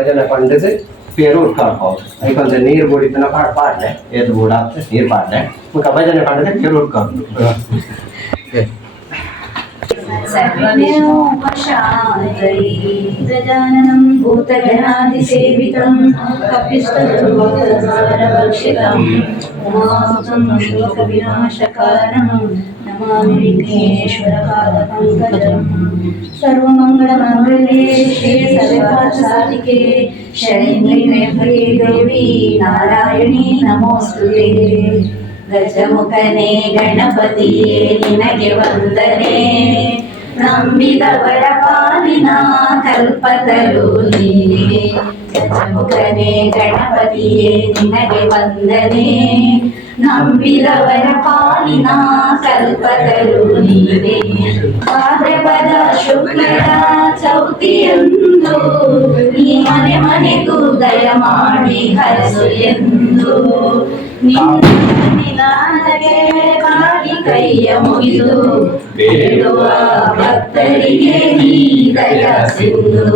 ಭಜನೆ ಪಂಡಿತು ಪೇರು ಉಟ್ಕೊಳ್ಬಹುದು ಈಗ కొంచెం ನೀರು ಕುಡಿತನ ಪಾಡ್ ಪಾಡ್ನೆ ಎದ್ದು ಕೂಡ ನೀರು ಪಾಡ್ನೆ ಮುಖ ಭಜನೆ ಪಂಡಿತು ಪೇರು ಉಟ್ಕೊಂಡು सर्वमेवोपशान्तये गजाननं भूतगणादिसेवितं कपिस्तभक्षितम् उमासुतं शोकविनाशकारणं नमामिश्वरपादपङ्कजम् सर्वमङ्गलमङ्गले शे सर्वसाधिके शरण्ये देवी नारायणी नमोऽस्तु गजमुखने गणपतिये निनगे वन्दने ನಂಬಿದವರ ಪಾಲಿನ ಕಲ್ಪತರು ನೀನೆ ಗಜಮುಖನೇ ಗಣಪತಿಯೇ ನಿನಗೆ ವಂದನೆ ನಂಬಿದವರ ಪಾಲಿನ ಕಲ್ಪತರು ನೀನೆ ಭಾದ್ರಪದ ಶುಕ್ಲರ ಚೌತಿಯಂದು ಈ ಮನೆ ಮನೆಗೂ ದಯ ಮಾಡಿ ಹರಸು ಎಂದು. ನಿನ್ನಗೆ ಕಾಲಿ ಕೈಯ ಮುಗಿದು, ಬೇಡುವ ಭಕ್ತರಿಗೆ ನೀ ದಯ ಸಿಂಧು.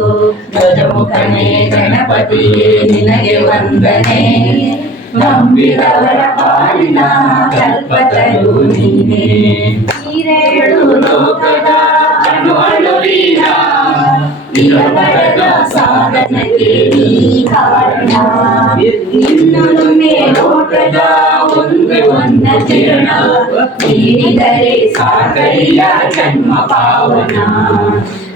ಗಜಮುಖನೇ ಗಣಪತಿಯೇ, ನಿನಗೆ ವಂದನೆ. ನಂಬಿದವರ ಪಾಲಿನ ಕಲ್ಪತರು ನೀನೆ. ಹಿರೇಳು ಲೋಕದ ಅಣು ಅಣುವಿನ ನಿರವರದ ಸಾಧನಕ್ಕೆ ನೀ ಕಾರಣ ನಿನ್ನನು ಮೇಲೋಟದ ಒಂದು ಒಂದ ಕಿರಣ ನೀಡಿದರೆ ಸಾಕಯ್ಯ ಜನ್ಮ ಪಾವನ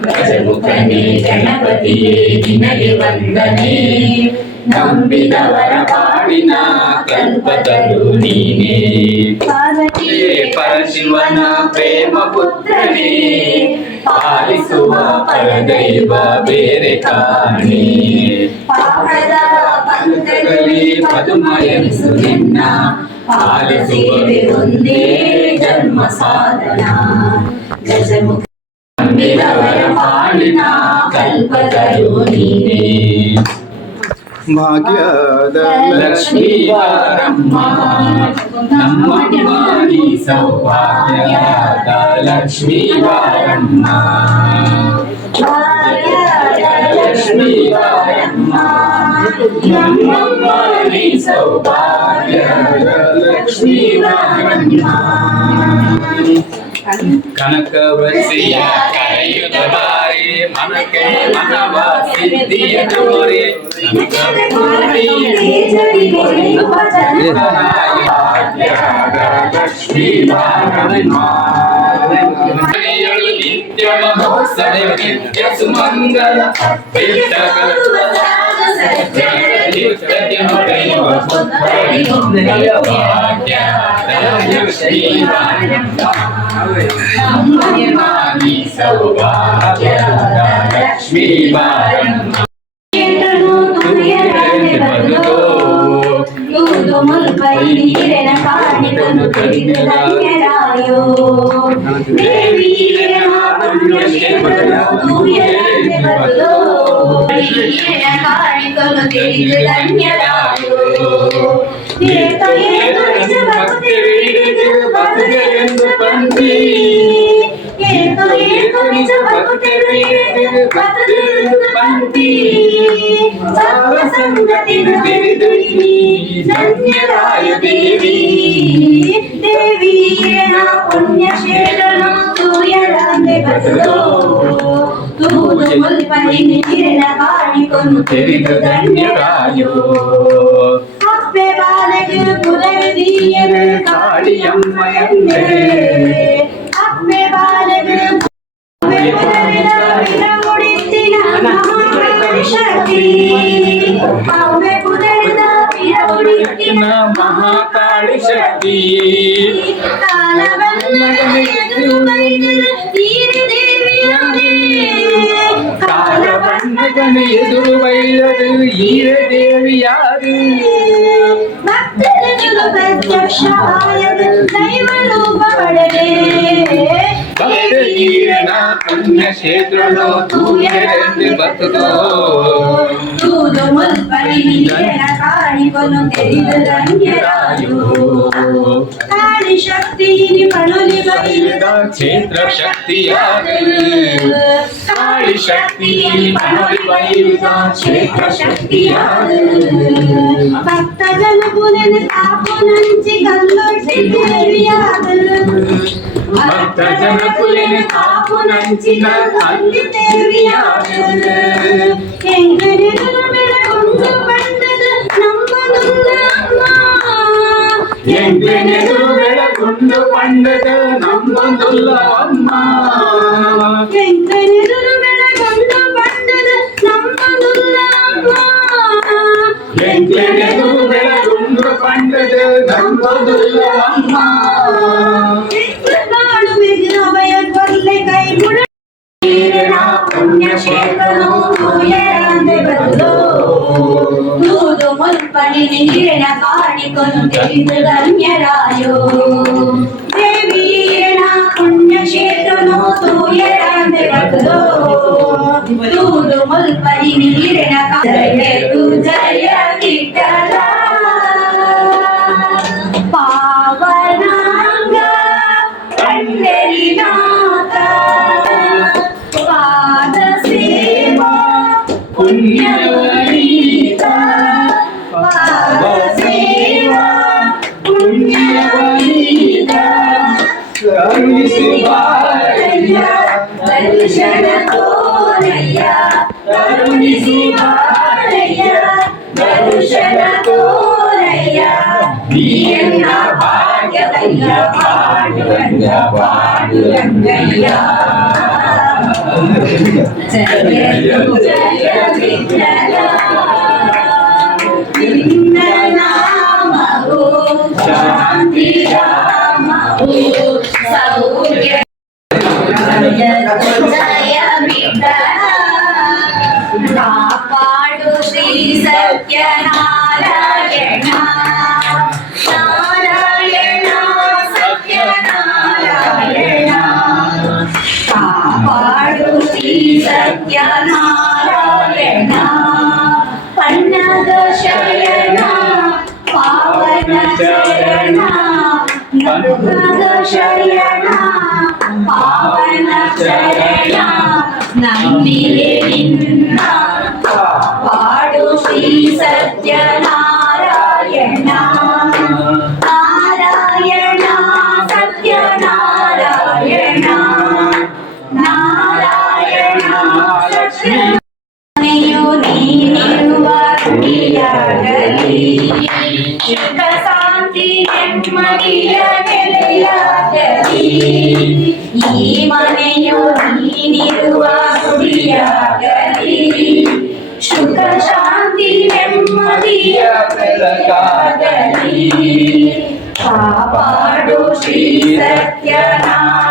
ಗಜಮುಖನೇ ಗಣಪತಿಯೇ ನಿನಗೆ ವಂದನೆ ನಂಬಿದವರ ಪಾಡಿನ ಕಲ್ಪತರು ನೀನೇ ಪಾರ್ವತಿ ಪರಶಿವನ ಪ್ರೇಮ ಪುತ್ರನೇ ಪಾಲಿಸುವ ಪರದೈವ ಬೇರೆ ಕಾಣಿ ಪಾಪದ ಪಂಥದಲ್ಲಿ ಪದುಮ ಎನಿಸು ನಿನ್ನ ಪಾಲಿಸುವೆ ಒಂದೇ ಜನ್ಮ ಸಾಧನ ಗಜಮುಖ ನಂಬಿದವರ ಪಾಲಿನ ಕಲ್ಪತರು ನೀನೇ ಭಾಗ್ಯದ ಲಕ್ಷ್ಮೀ ಬಾರಮ್ಮ ನಮ್ಮ ನಿವಾನಿ ಸೌಭಾಗ್ಯದ ಲಕ್ಷ್ಮೀ ಬಾರಮ್ಮ ಭಾಗ್ಯದ ಲಕ್ಷ್ಮೀ ಬಾರಮ್ಮ మనకే మనవ సిద్ధియ కోరి లక్ష్మీ నిత్యమో సరే నిత్య సుమంగళ లక్ష్మీవారం మధుతో మధుతో ముల్పై నీరెన కాణి తను కలిగిన ಲಕ್ಷ್ಮೀ ಬಾರಮ್ಮ ನೀರಿನ ಕಾಣಿಕೊಂಡು ತಿಳಿದು ಧನ್ಯರಾಯೋ ದೇವಿಯ ನೀರಿನ ಕಾಣಿಕೊಂಡು ತಿಳಿದು ಧನ್ಯರಾಯೋ ಏಕ ಏಕ ನಿಜ ಭಕ್ತಿ ಹಿಡಿದು ಬದುಕೆಂದು ಬಂದಿ ಏಕ ಏಕ ನಿಜ ಭಕ್ತಿ ಹಿಡಿದು ಬದುಕೆಂದು ಬಂದಿ పంక్తి సంగతిను తెలిదుని ధన్యరాయ దేవి దేవియే నా పుణ్యశీలనం తూయరాందే ధన్యరాయో. అప్పే బాలకి కులవిదీయన కాళియమ్మయన్నే क्षेत्रों तू ये बत दो तू दो मुझ पर निये ना काई को नो तेरी दरन्ये रायो ಪಣುಲಿ ಬೈದ ಕ್ಷೇತ್ರ ಶಕ್ತಿಯಾಗ ಕಾಳಿ ಶಕ್ತಿ ಪಣೋಲಿ ಬೈದ ಕ್ಷೇತ್ರ ಶಕ್ತಿಯಾಗ ಭಕ್ತ ಜನಪುರನ ತಾಪುನಂಚಿ ಕಲ್ಲೊಟ್ಟಿ ದೇವಿಯಾದ ಭಕ್ತ ಜನಕುಲಿನ ಕಾಪು ನಂಚಿನ ತಂದೆ ದೇವಿಯಾದ ಎಂಗನೆದುರು ಬೆಳಗೊಂಡು ಬಂದದ ನಮ್ಮನುಲ್ಲ ಅಮ್ಮ ಎಂಟನೆದುರು గుండు పండుగ నమ్మందుల్లమ్మ వెంకటెదురు వెలగండు పండుగ నమ్మందుల్లమ్మ వెంకటెదురు వెలగండు పండుగ నమ్మందుల్లమ్మ కొను తెలిదు ధన్యరాయో దేవియే నా పుణ్యక్షేత్రము తూయరాందరకుదో తూదు ముల్పరి నీరిన కాదై నీయన్న భాగ్యదయ్య పాడురంగ పాడురంగయ్య జయము జయ విఠల నిన్న నామము శాంతి రామము ನಮ್ಮದ ಶರಣ ಪಾವನ ಶರಣ ನಮ್ಮಿಲೆ ನಿನ್ನ ಪಾಡು ಶ್ರೀ ಸತ್ಯನಾರಾಯಣ ನಾರಾಯಣ ಸತ್ಯನಾರಾಯಣ ನಾರಾಯಣ ಸತ್ಯ ಮನೆಯು ನೀನಿರುವ ಗುಡಿಯಾಗಲಿ ಸುಖ ಶಾಂತಿ ನೆಮ್ಮದಿಯ ನೆಲೆಯಾಗಲಿ ಈ ಮನೆಯು ನೀನಿರುವ ಗುಡಿಯಾಗಲಿ ಸುಖ ಶಾಂತಿ ನೆಮ್ಮದಿಯ ಬೆಳಕಾಗಲಿ ಕಾಪಾಡು ಶ್ರೀ ಸತ್ಯನಾರಾಯಣ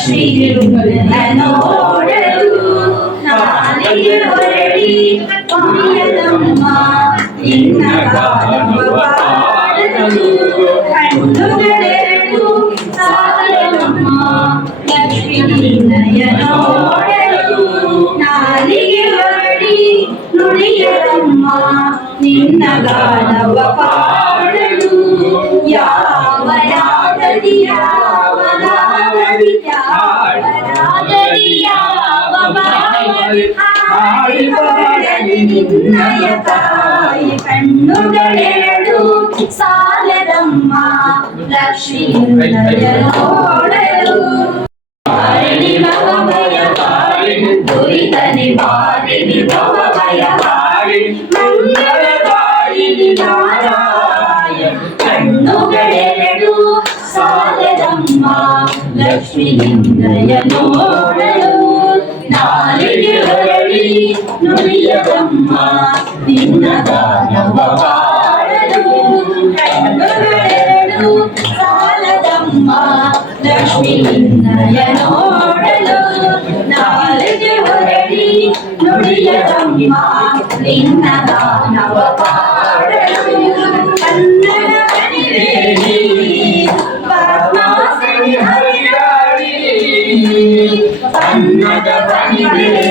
ಲಕ್ಷ್ಮೀ ನೋಡಲು ನಾಲಿಗೆ ಹೊರಡಿ ಪಾಯಲಮ್ಮ ನಿನ್ನ ಕಾಣುವ ಪಾಡಲು ಕಣ್ಣುಗಳೆರಡು ಸಾಲೆಯಮ್ಮ ಲಕ್ಷ್ಮೀ ನೋಡಲು ನಾಲಿಗೆ ಹೊರಡಿ ನುಡಿಯಲಮ್ಮ ನಿನ್ನ ಗಾನವ ನಿನ್ನಯ ತಾಯಿ ಕಣ್ಣುಗಳೆರಡು ಸಾಲದಮ್ಮ ಲಕ್ಷ್ಮೀ ನೋಡಲು ವಾರಿಣಿ ಭವ ಭಯ ವಾರಿಣಿ ದುರಿತ ನಿವಾರಿಣಿ ಭವ ಭಯ ವಾರಿಣಿ ಮಂಗಳದಾಯಿನಿ ನಾರಾಯಣ ಕಣ್ಣುಗಳೆರಡು ಸಾಲದಮ್ಮ ಲಕ್ಷ್ಮೀಂದ್ರಯ ನೋಡಲು నుయ్యవమ్మ నిన్నగా నవ్వవాడలు కన్నుగడలు సాలదమ్మ లక్ష్మి నయనోడలు నాలుగు ఒరడి నుడియవమ్మ నిన్నగా నవ్వవాడలు కన్నడ కనివేణి పద్మాసని హరియాడి కన్నడ కనివేణి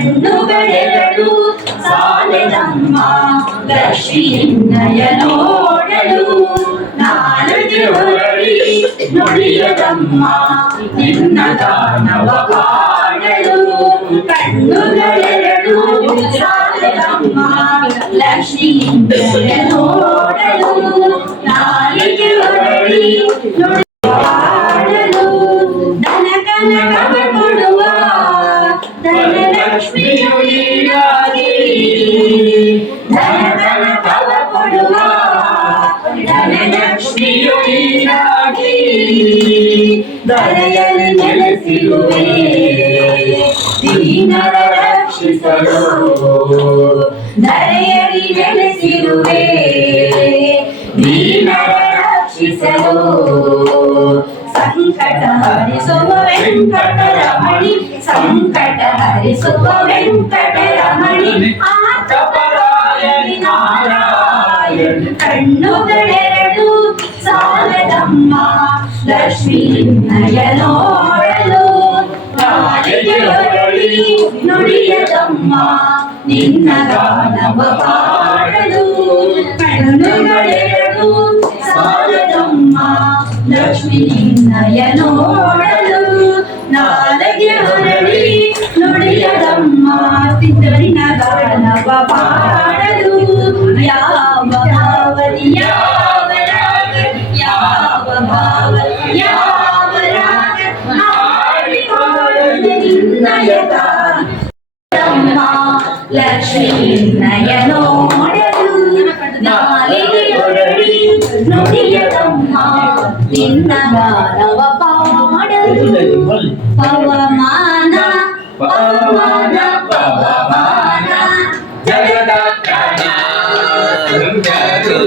కన్ను గడలడు సాలెదమ్మ లక్ష్మీన్నయనోడలు నాలుగి ఒరడి నుడియదమ్మ నిన్న దానవ పాడలు కన్ను గడలడు సాలెదమ్మ లక్ష్మీన్నయనోడలు ಕಣ್ಣುಗಳೆರಡು ಸಾಲದಮ್ಮ, ಲಕ್ಷ್ಮೀ ನಯನೋಡಲು ನಾಲಿಗೆ ಹೊರಳಿ ನುಡಿಯದಮ್ಮ, ನಿನ್ನ ಗಾನವ ಪಾಡಲು. ಕಣ್ಣುಗಳೆರಡು ಸಾಲದಮ್ಮ, ಲಕ್ಷ್ಮೀ ನಯನೋಡಲು ನಾಲಗೆ ಹೊರಳಿ ನುಡಿಯದಮ್ಮ ಪಿತರಿನ ಗಾನವ ಪಾಡಲು. ಯಾವ ಯಾವ ರಾಗ ಯಾವ ಭಾವ ಯಾವ ರಾಗ ಹಾಡಿಕೊಳ್ಳದೆ ನಿನ್ನಯದ ತಮ್ಮ ಲಕ್ಷ್ಮೀ ನಯನೋಡಲು ನಾಲಿಗೆ ಹೊರಳಿ ನುಡಿಯದಮ್ಮ ನಿನ್ನ ಗಾನವ ಪಾಡಲು ಪವಮಾನ ಪವಮಾನ ಪವಮಾನ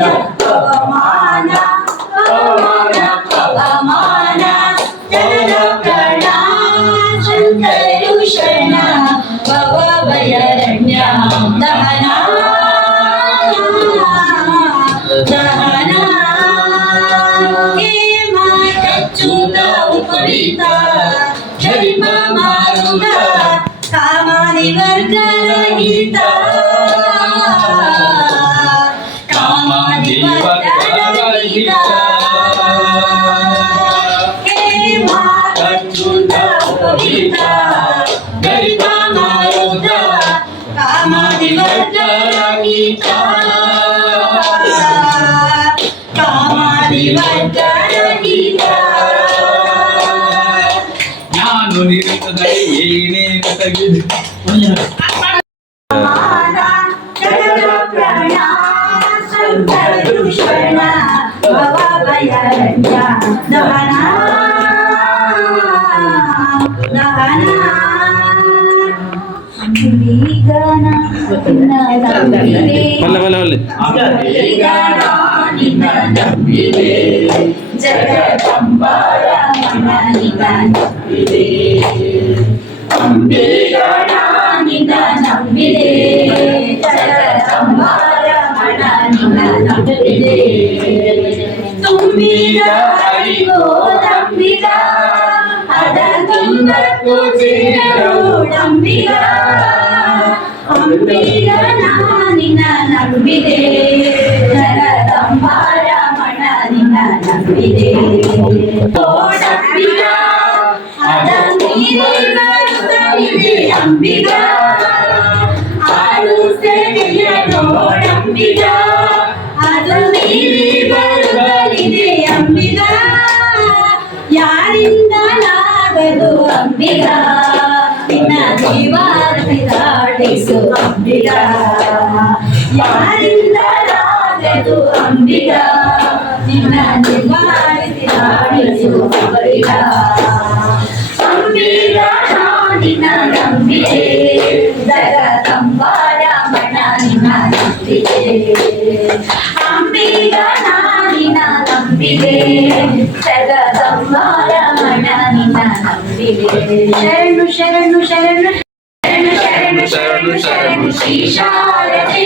Yeah. ನಾನು ನಿರುತದಲ್ಲಿ ಏನೇನು ತೆಗೆದು ಮಾನ ಜಗದ ಪ್ರಾಣ ಸಂತರುಷಣ ಭವ ಭಯರಣ್ಯ ದಹನ ದಹನ ಗೀಗನ ನಂಬಿದೆ ಗೀಗನ రమణిక తప్పిదే జగదంబ రమణిక తప్పిదే అంబే రమణిక తప్పిదే జగదంబ రమణిక తప్పిదే తుంబిద హరిగో తంబిద అద తుంగకు చిరో ನಂಬಿದೆ ಜಗದಂಬರ ಮನ ನಿನ್ನ ನಂಬಿದೆ ಓ ನಂಬಿದ ಅದ ಮೀರಿ ಬರುತ್ತಲಿದೆ ಅಂಬಿಗ ಆಡು ಸೇವೆಯ ನೋಡಂಬಿಗ ಅದು ನೀಲಿ ಬರುತ್ತಲಿದೆ ಅಂಬಿಗ ಯಾರಿಂದಲಾಗದು ಅಂಬಿಗ ನಿನ್ನ ಜೀವಾರತಿ ದಾಟಿಸು ಅಂಬಿಗ ಯಾರಿಂದಲಾಗದು ಅಂಬಿಗ ನಿನ್ನ ಜೀವಾರತಿ ದಾಟಿಸು ಅಂಬಿಗ ಅಂಬಿಗ ನಿನ್ನ ನಂಬಿದೆ ಜಗದಂಬಾರ ಮಣ ನಿನ್ನ ನಂಬಿದೆ ಅಂಬಿಗ ನಿನ್ನ ನಂಬಿದೆ ಜಗದಂಬಾರ ಮಣ ನಿನ್ನ ನಂಬಿದೆ ಶರಣು ಶರಣು ಶರಣು ಶರಣು ಶರಣು ಶರಣು ಶರಣು ಶ್ರೀ ಶಾರದೆ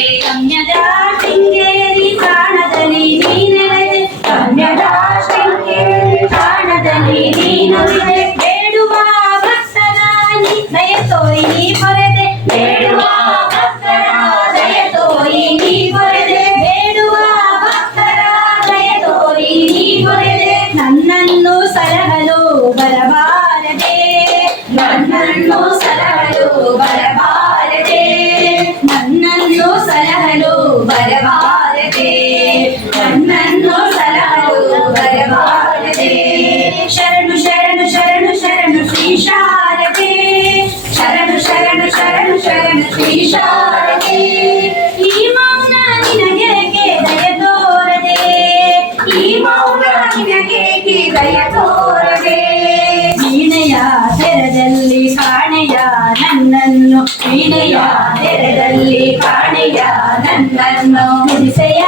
ನನ್ನನ್ನು ವೀಣೆಯ ತೆರದಲ್ಲಿ ಕಾಣೆಯ ನನ್ನನ್ನು. ನುಡಿಸೆಯ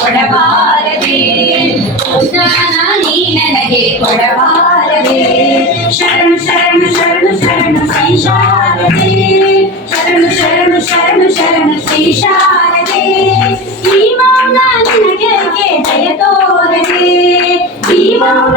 ಕೊಡಬಾರದೆ ಸುಜ್ಞಾನ ನೀ ನನಗೆ ಕೊಡಬಾರದೆ ಶರಣು ಶರಣು ಶರಣು ಶರಣು ಶ್ರೀ ಶಾರದೆ ಶರಣು ಶರಣು ಶರಣು ಶರಣು ಶ್ರೀ ಶಾರದೆ ಈ ಮೌನ ನಿನಗೆ ದಯ ತೋರದೆ ಈ ಮೌನ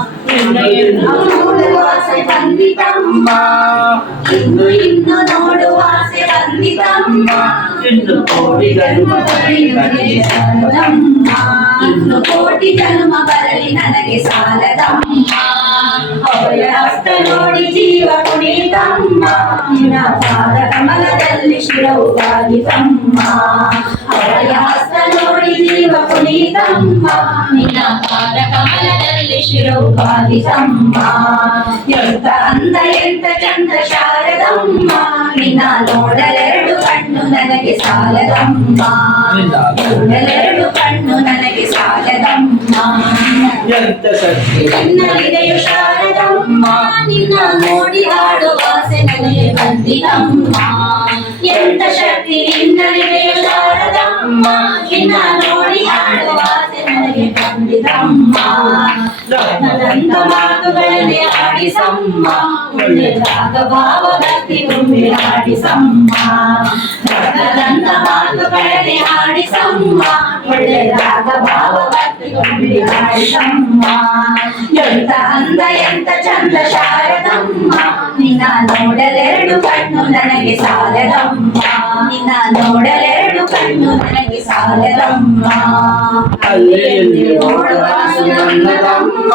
ಇನ್ನು ಇನ್ನು ನೋಡುವ ಆಸೆ ಬಂದಿತಮ್ಮ ಇನ್ನು ಇನ್ನು ನೋಡುವ ಆಸೆ ಬಂದಿತಮ್ಮ ಇನ್ನು ಕೋಟಿ ಜನ್ಮ ಬರಲಿ ನನಗೆ ಸಾಲದಮ್ಮ ಇನ್ನು ಕೋಟಿ ಜನ್ಮ ಬರಲಿ ನನಗೆ ಸಾಲದಮ್ಮ ಹಸ್ತನೋಡಿ ಜೀವ ಕುಣಿತಮ್ಮ ಪಾದ ಕಮಲದಲ್ಲಿ ಶಿರವುಗಾಗಿ ತಮ್ಮ ಅವಳ ಹಸ್ತ ನೋಡಿ ಜೀವ ಕುಣಿತಮ್ಮ ನಿನ್ನ ಪಾದ ಕಮಲದಲ್ಲಿ ಶಿರವುಗಾಗಿ ತಮ್ಮ ಎಂತ ಅಂದ ಎಂತ ಚಂದ ಶಾರದಮ್ಮ ನಿನ್ನ ನೋಡಲೆರಡು ಕಣ್ಣು ನನಗೆ ಸಾಲದಮ್ಮ ನೋಡಲೆರಡು ಕಣ್ಣು ನನಗೆ ಸಾಲದಮ್ಮ ಎಂತ ಸತ್ಯ ನನ್ನಲ್ಲಿದೆಯು ಶಾರ ಶಾರದಮ್ಮ ನಿನ್ನ ನೋಡಿ ಆಡುವ ಆಸೆ ನನಗೆ ಬಂದಿದಮ್ಮ ಎಂತ ಶಕ್ತಿ ನಿನ್ನಲ್ಲಿದೆಯು ಶಾರದಮ್ಮ ನಿನ್ನ ನೋಡಿ ಆಡುವ ಆಸೆ ನನಗೆ ಬಂದಿದಮ್ಮ ನನ್ನಂತ విరాటి సమ్మ భావగతి విరాటి సమ్మ ಮಾತು ಬೆಳೆದಿ ಹಾಡಿಸಮ್ಮ ಒಳ್ಳೆಯದಾದ ಭಾವಭಕ್ತಿ ಹಾಡಿಸಮ್ಮ ಎಂತ ಅಂದ ಎಂತ ಚಂದ ಶಾರದಮ್ಮ ನಿನ್ನ ನೋಡಲೆರಡು ಕಣ್ಣು ನನಗೆ ಸಾಲದಮ್ಮ ನಿನ್ನ ನೋಡಲೆರಡು ಕಣ್ಣು ನನಗೆ ಸಾಲದಮ್ಮ ಅಲ್ಲೇ ನೋಡುವ ಸುನಂದದಮ್ಮ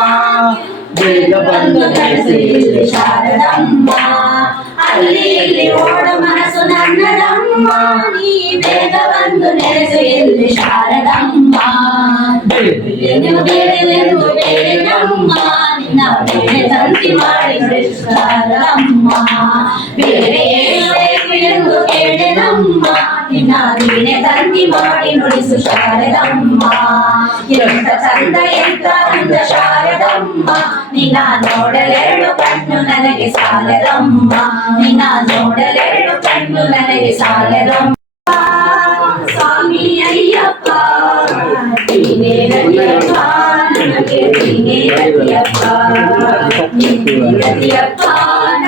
ಮನಸ್ಸು ನನ್ನದಮ್ಮ ನೀ ಬೇಗ ಬಂದು ನೆಲೆಸು ಇಲ್ಲಿ ಶಾರದಮ್ಮ ಏನು ಬೇಡವೆಂದು ಬೇಡಮ್ಮ ನಿನ್ನ ಬೇರೆ ತಂತಿ ಮಾಡಿ ನಡೆಸು ಶಾರದಮ್ಮ ಬೇರೆ ಏನು ಬೇಕು ಎಂದು ಕೇಳಿದಮ್ಮ ನಿನ್ನ ವೀಣೆ ತಂತಿ ಮಾಡಿ ನುಡಿಸು ಶಾರದಮ್ಮ ಎಂತ ಚಂದ ಎಂತ ಅಂದ ಶಾರದಮ್ಮ ನಿನ್ನ ನೋಡಲೆರಡು ಕಣ್ಣು ನನಗೆ ಸಾಲದಮ್ಮ ನಿನ್ನ ನೋಡಲೆರಡು ಕಣ್ಣು ನನಗೆ ಸಾಲದಮ್ಮ ಸ್ವಾಮಿ ಅಯ್ಯಪ್ಪ ನೀನೇ ಗತಿಯಪ್ಪ ನಮಗೆ ನೀನೇ ಗತಿಯಪ್ಪ ನೀನೇ ಗತಿಯಪ್ಪ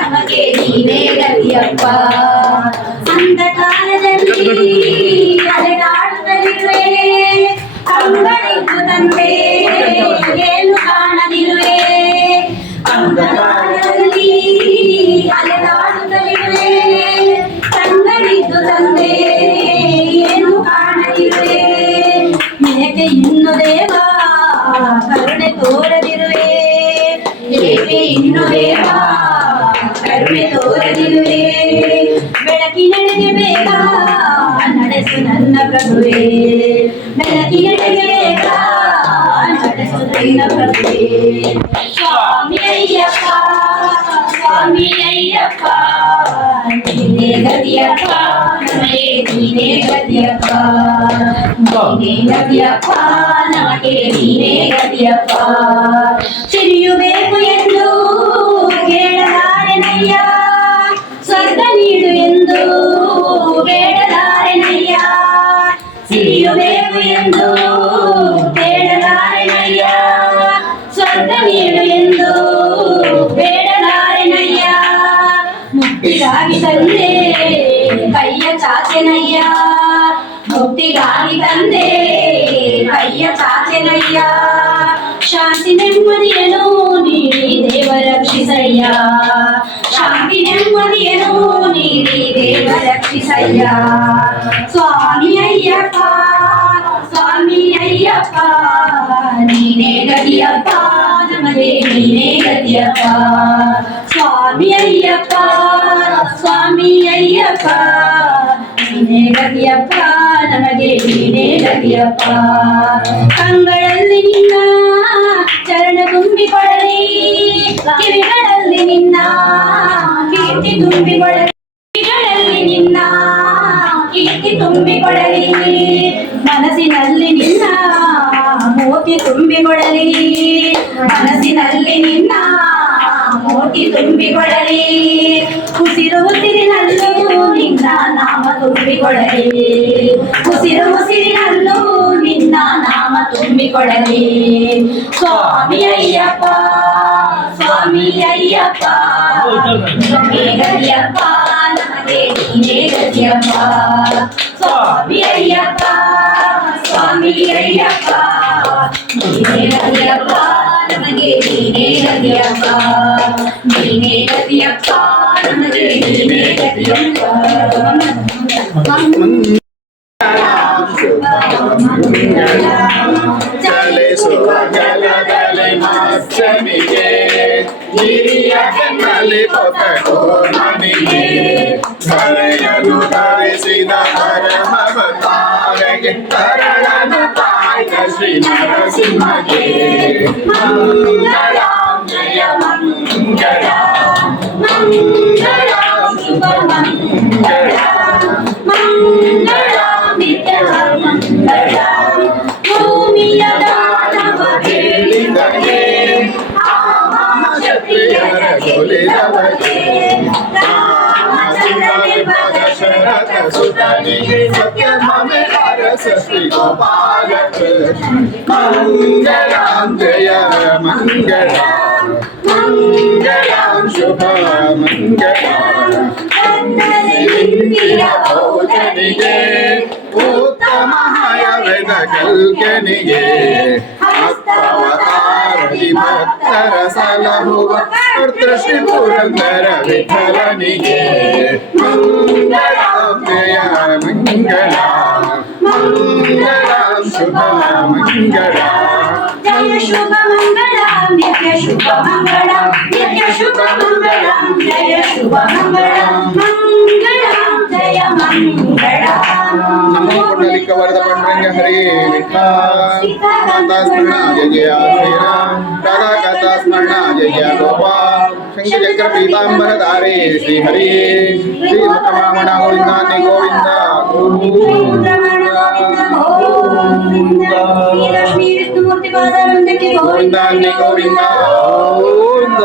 ನಮಗೆ ನೀನೇ ಗತಿಯಪ್ಪ ಅಂಧಕಾರದಲ್ಲಿ ಅಲೆದಾಡುತ್ತಲಿರುವೆ ಕಂಗಳಿದ್ದು ತಂದೆ ಏನು ಕಾಣದಿರುವೆ ಅಂಧಕಾರದಲ್ಲಿ ನನ್ನ ಪ್ರಭುವೇ ಬೆಳಕಿನೆಡೆಗೆ ಬೇಗ ನಡೆಸು ನನ್ನ ಪ್ರಭುವೇ ಸ್ವಾಮಿ ಅಯ್ಯಪ್ಪ ಸ್ವಾಮಿ ಅಯ್ಯಪ್ಪ ನೀನೇ ಗತಿಯಪ್ಪ ನಮಗೆ ನೀನೇ ಗತಿಯಪ್ಪ ನೀನೇ ಗತಿಯಪ್ಪ ನಮಗೆ ನೀನೇ ಗತಿಯಪ್ಪ ಸಿರಿಯುಬೇಕು ಎಂದು ಕೇಳಲಾರೆನಯ್ಯ ಸ್ವರ್ಗ ನೀಡು ಎಂದು ಬೇಡಲಾರೆನಯ್ಯ కయ్య తాతెనయ్యా శాంతి నెమ్మదియను నీడి దేవ రక్షిసయ్యా. శాంతి నెమ్మదియను నీడి దేవ రక్షిసయ్యా. స్వామి అయ్యప్ప స్వామి అయ్యప్ప నీనే గతియప్ప నమదే నీనే గతియప్ప స్వామి అయ్యప్ప స్వామి అయ్యప్ప. ನೀನೇ ಗತಿಯಪ್ಪ ನಮಗೆ ನೀನೇ ಗತಿಯಪ್ಪ ಕಂಗಳಲ್ಲಿ ನಿನ್ನ ಚರಣ ತುಂಬಿಕೊಳ್ಳಲಿ, ಕಿವಿಗಳಲ್ಲಿ ನಿನ್ನ ಕೀರ್ತಿ ತುಂಬಿಕೊಳ್ಳಲಿ. ಕಿವಿಗಳಲ್ಲಿ ನಿನ್ನ ಕೀರ್ತಿ ತುಂಬಿಕೊಳ್ಳಲಿ, ಮನಸ್ಸಿನಲ್ಲಿ ನಿನ್ನ ಮೋತಿ ತುಂಬಿಕೊಳ್ಳಲಿ. ಮನಸ್ಸಿನಲ್ಲಿ ನಿನ್ನ ಮೋತಿ ತುಂಬಿಕೊಡಲಿ ಉಸಿರು ಉಸಿರಿನಲ್ಲೂ ನಿನ್ನ ನಾಮ ತುಂಬಿಕೊಡಲಿ ಉಸಿರು ಉಸಿರಿನಲ್ಲೂ ನಿನ್ನ ನಾಮ ತುಂಬಿಕೊಡಲಿ ಸ್ವಾಮಿ ಅಯ್ಯಪ್ಪ ಸ್ವಾಮಿ ಅಯ್ಯಪ್ಪ ನಮಗೆ ಗತಿಯಪ್ಪ ನಮಗೆ ನೀನೇ ಗತಿಯಪ್ಪ ಸ್ವಾಮಿ ಅಯ್ಯಪ್ಪ ಸ್ವಾಮಿ ಅಯ್ಯಪ್ಪ ನೀನೇ ಗತಿಯಪ್ಪ ನಮಗೆ ನೀನೇ ಗತಿಯಪ್ಪ ನೀನೇ ಗತಿಯಪ್ಪ ನಮಗೆ ನೀನೇ ಗತಿಯಪ್ಪ ಚಲಿಸುವ ಜಲದಲ್ಲಿ ಮತ್ಸ್ಯನಿಗೆ ಹಿರಿಯ ಕೆನ್ನಲ್ಲಿ ಪೊಕಟೋ ನನಗೆ ಕರೆಯಲು ಧರಿಸಿದ ಪರಮವತಾರಗೆ ಕರಳನು ಕಾಯ್ದ ಶ್ರೀ ನರಸಿಂಹಗೆ ಮಂಗಳ ಜಯ ಮಂಗಳ ಮಂಗಳ ಶ್ರೀ ಗೋಪಾಲ ಮಂಗಳ ಜಯ ಮಂಗಳ ಮಂಗಳ ಶುಭಮಂಗಳ ಬೌದ್ಧನಿಗೆ ಉತ್ತಮ ಹಯವೆದ ಕಲ್ಕನಿಗೆ ಹಸ್ತವತಾರದಿ ಭಕ್ತರ ಸಲಹುವ ಕರ್ತೃ ಶ್ರೀ ಪುರಂದರ ವಿಠಲನಿಗೆ ಮಂಗಳ शुभमङ्गला जय शुभमङ्गला नित्य नित्य शुभमङ्गला जय शुभमङ्गला मङ्गला जय जय जय श्रीराम राधा कथा स्मरण जय जय पीतांबर धारे श्री हरि श्री मुख गोविंदा गोविंदा गोविंदा ശ്രീലക്ഷ്മി വിഷ്ണുമൂർത്തി പാതാരന്ദക്ക് ഗോവിന്ദാരന്റെ ഗോവിന്ദ ഗോവിന്ദ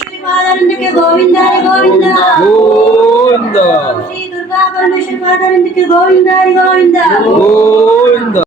ശ്രീ പാതാരന്ദക്ക് ഗോവിന്ദാര ഗോവിന്ദ ഗോവിന്ദ ശ്രീ ദുർഗാ പരമേശ്വര പാതാരന്ദക്ക് ഗോവിന്ദാര ഗോവിന്ദ ഗോവിന്ദ